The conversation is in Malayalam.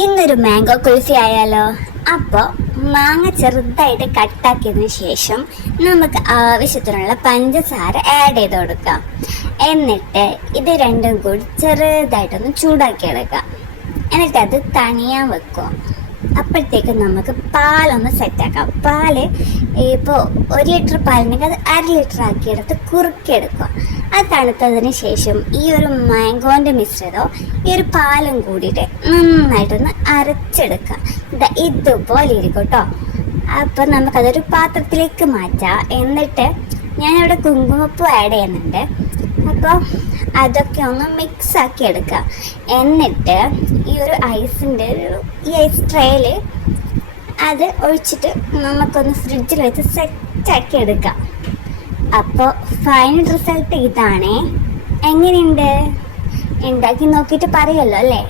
ഇന്നൊരു മാംഗോ കുൽഫി ആയാലോ? അപ്പോൾ മാങ്ങ ചെറുതായിട്ട് കട്ടാക്കിയതിന് ശേഷം നമുക്ക് ആവശ്യത്തിനുള്ള പഞ്ചസാര ആഡ് ചെയ്ത് കൊടുക്കാം. എന്നിട്ട് ഇത് രണ്ടും കൂടി ചെറുതായിട്ടൊന്ന് ചൂടാക്കി എടുക്കാം. എന്നിട്ട് അത് തണിയാൻ വെക്കും. അപ്പോഴത്തേക്ക് നമുക്ക് പാലൊന്ന് സെറ്റാക്കാം. പാല് ഇപ്പോൾ 1 ലിറ്റർ പാലിനെങ്കിൽ അത് 1/2 ലിറ്റർ ആക്കിയെടുത്ത് കുറുക്കിയെടുക്കുക. അത് തണുത്തതിന് ശേഷം ഈ ഒരു മാംഗോൻ്റെ മിശ്രിതവും ഈ ഒരു പാലും കൂടിയിട്ട് നന്നായിട്ടൊന്ന് അരച്ചെടുക്കുക. ഇതുപോലെ ഇരിക്കും കേട്ടോ. അപ്പം നമുക്കതൊരു പാത്രത്തിലേക്ക് മാറ്റാം. എന്നിട്ട് ഞാനിവിടെ കുങ്കുമപ്പൂ ആഡ് ചെയ്യുന്നുണ്ട്. അപ്പോൾ അതൊക്കെ ഒന്ന് മിക്സ് ആക്കി എടുക്കുക. എന്നിട്ട് ഈ ഒരു ഈ ഐസ് ട്രേയിൽ അത് ഒഴിച്ചിട്ട് നമുക്കൊന്ന് ഫ്രിഡ്ജിൽ വെച്ച് സെറ്റാക്കി എടുക്കാം. അപ്പോൾ ഫൈനൽ റിസൾട്ട് ഇതാണേ. എങ്ങനെയുണ്ട്? ഉണ്ടാക്കി നോക്കിയിട്ട് പറയുമല്ലോ അല്ലേ?